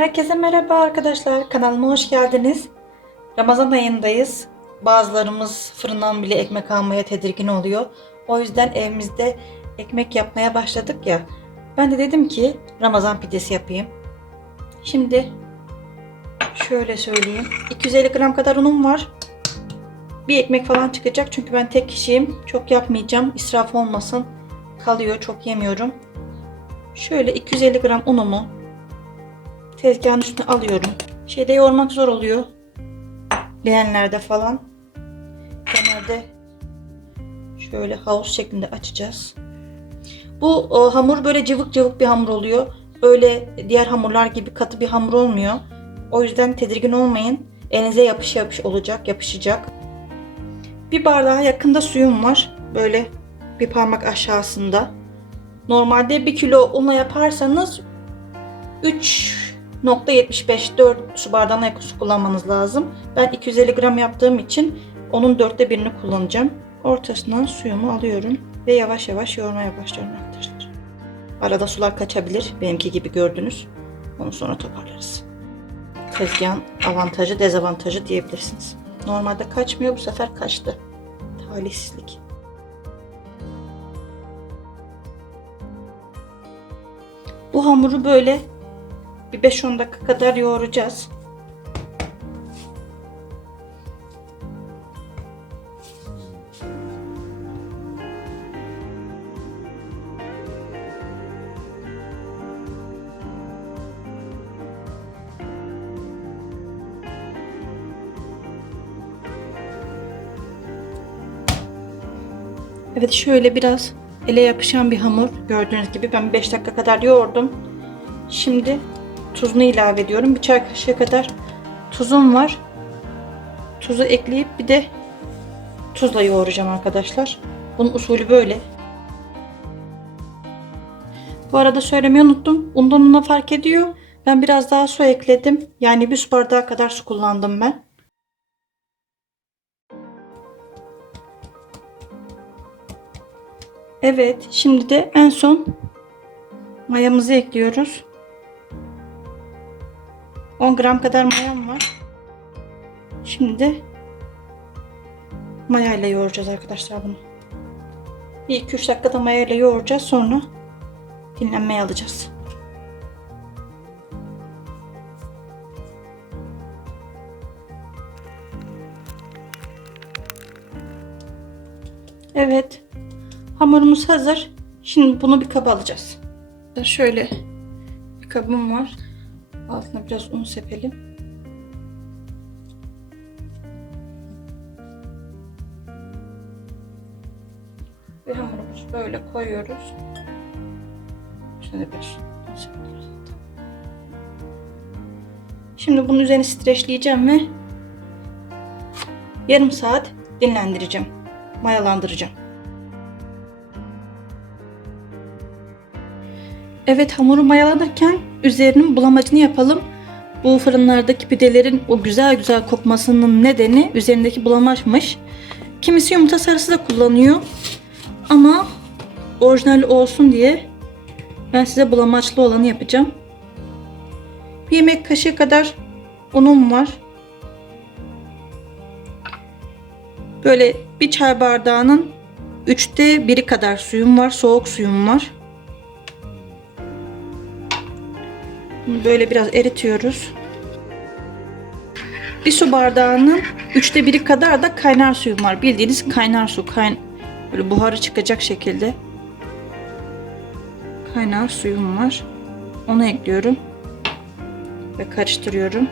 Herkese merhaba arkadaşlar. Kanalıma hoş geldiniz. Ramazan ayındayız. Bazılarımız fırından bile ekmek almaya tedirgin oluyor. O yüzden evimizde ekmek yapmaya başladık ya. Ben de dedim ki Ramazan pidesi yapayım. Şimdi şöyle söyleyeyim. 250 gram kadar unum var. Bir ekmek falan çıkacak çünkü ben tek kişiyim. Çok yapmayacağım. İsraf olmasın. Kalıyor. Çok yemiyorum. Şöyle 250 gram unumu tezgahın üstüne alıyorum. Şeyde yoğurmak zor oluyor. Leğenlerde falan. Genelde şöyle havuz şeklinde açacağız. Bu o, hamur böyle cıvık cıvık bir hamur oluyor. Öyle diğer hamurlar gibi katı bir hamur olmuyor. O yüzden tedirgin olmayın. Elinize yapış yapış olacak, yapışacak. Bir bardağa yakında suyum var. Böyle bir parmak aşağısında. Normalde 1 kilo unla yaparsanız 3.75 4 su bardağına yakın su kullanmanız lazım. Ben 250 gram yaptığım için onun dörtte birini kullanacağım. Ortasından suyumu alıyorum ve yavaş yavaş yoğurmaya başlıyorum arkadaşlar. Arada sular kaçabilir. Benimki gibi gördünüz. Onu sonra toparlarız. Tezgahın avantajı dezavantajı diyebilirsiniz. Normalde kaçmıyor bu sefer kaçtı. Talihsizlik. Bu hamuru böyle bir 5-10 dakika kadar yoğuracağız. Evet şöyle biraz ele yapışan bir hamur gördüğünüz gibi ben 5 dakika kadar yoğurdum. Şimdi tuzunu ilave ediyorum. Bir çay kaşığı kadar tuzum var. Tuzu ekleyip bir de tuzla yoğuracağım arkadaşlar. Bunun usulü böyle. Bu arada söylemeyi unuttum. Undan una fark ediyor. Ben biraz daha su ekledim. Yani bir su bardağı kadar su kullandım ben. Evet, şimdi de en son mayamızı ekliyoruz. 10 gram kadar mayam var. Şimdi mayayla yoğuracağız arkadaşlar bunu. Bir 2-3 dakikada mayayla yoğuracağız sonra dinlenmeye alacağız. Evet. Hamurumuz hazır. Şimdi bunu bir kaba alacağız. Şöyle bir kabım var. Altına biraz un sepelim. Ve hamurumuzu böyle koyuyoruz. Şöyle bir un zaten. Şimdi bunun üzerine streçleyeceğim ve yarım saat dinlendireceğim. Mayalandıracağım. Evet hamuru mayalanırken üzerinin bulamacını yapalım. Bu fırınlardaki pidelerin o güzel güzel kokmasının nedeni üzerindeki bulamaçmış. Kimisi yumurta sarısı da kullanıyor. Ama orijinal olsun diye ben size bulamaçlı olanı yapacağım. Bir yemek kaşığı kadar unum var. Böyle bir çay bardağının üçte biri kadar suyum var. Soğuk suyum var. Böyle biraz eritiyoruz. Bir su bardağının üçte biri kadar da kaynar suyum var. Bildiğiniz kaynar su. Kayn böyle buharı çıkacak şekilde. Kaynar suyum var. Onu ekliyorum. Ve karıştırıyorum.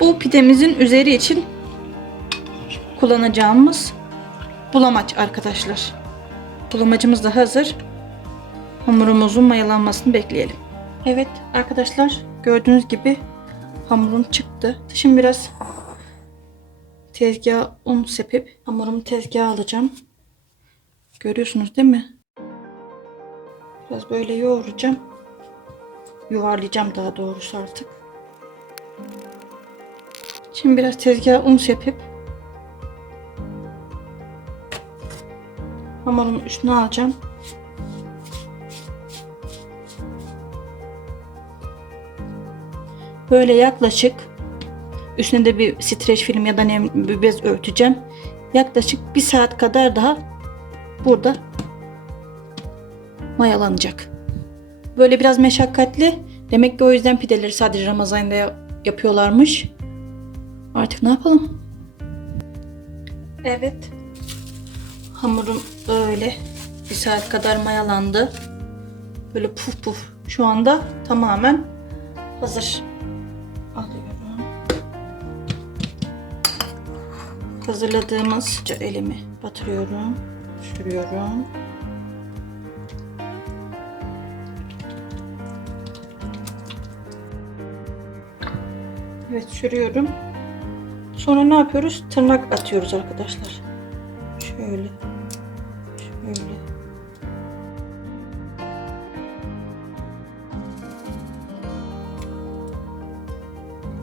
Bu pidemizin üzeri için kullanacağımız bulamaç arkadaşlar. Bulamacımız da hazır. Hamurumuzun mayalanmasını bekleyelim. Evet arkadaşlar gördüğünüz gibi hamurum çıktı. Şimdi biraz tezgaha un sepip hamurumu tezgaha alacağım. Görüyorsunuz değil mi? Biraz böyle yoğuracağım. Yuvarlayacağım daha doğrusu artık. Şimdi biraz tezgaha un sepip hamurumun üstüne alacağım. Böyle yaklaşık üstüne de bir streç film ya da nem bir bez örteceğim. Yaklaşık bir saat kadar daha burada mayalanacak. Böyle biraz meşakkatli. Demek ki o yüzden pideleri sadece Ramazan'da ya- yapıyorlarmış. Artık ne yapalım? Evet. Hamurum öyle bir saat kadar mayalandı. Böyle puf puf. Şu anda tamamen hazır. Alıyorum. Hazırladığımız elimi batırıyorum. Sürüyorum. Evet sürüyorum. Sonra ne yapıyoruz? Tırnak atıyoruz arkadaşlar. Şöyle.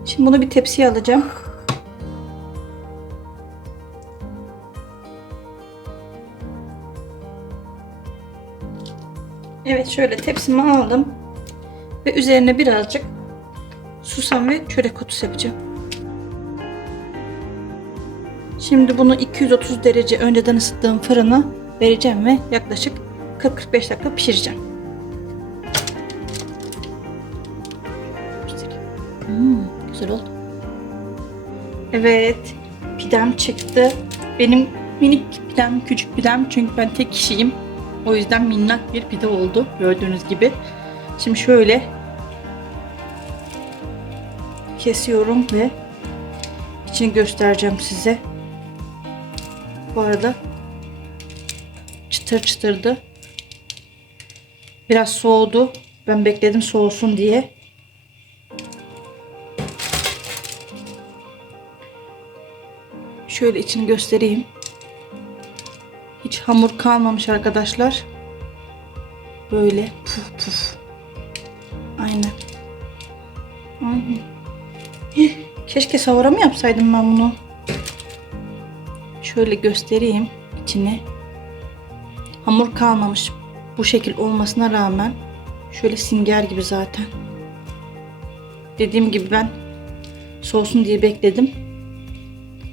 Şimdi bunu bir tepsiye alacağım. Evet şöyle tepsimi aldım. Ve üzerine birazcık susam ve çörek otu yapacağım. Şimdi bunu 230 derece önceden ısıttığım fırına vereceğim ve yaklaşık 40-45 dakika pişireceğim. Hmm, güzel. Evet, pidem çıktı. Benim minik pidem, küçük pidem çünkü ben tek kişiyim. O yüzden minnak bir pide oldu gördüğünüz gibi. Şimdi şöyle kesiyorum ve içini göstereceğim size. Bu arada çıtır çıtırdı. Biraz soğudu. Ben bekledim soğusun diye. Şöyle içini göstereyim. Hiç hamur kalmamış arkadaşlar. Böyle puf puf. Aynen. Aynen. Hih, Keşke savura mı yapsaydım ben bunu? Şöyle göstereyim içini. Hamur kalmamış. Bu şekil olmasına rağmen şöyle singer gibi zaten. Dediğim gibi ben soğusun diye bekledim.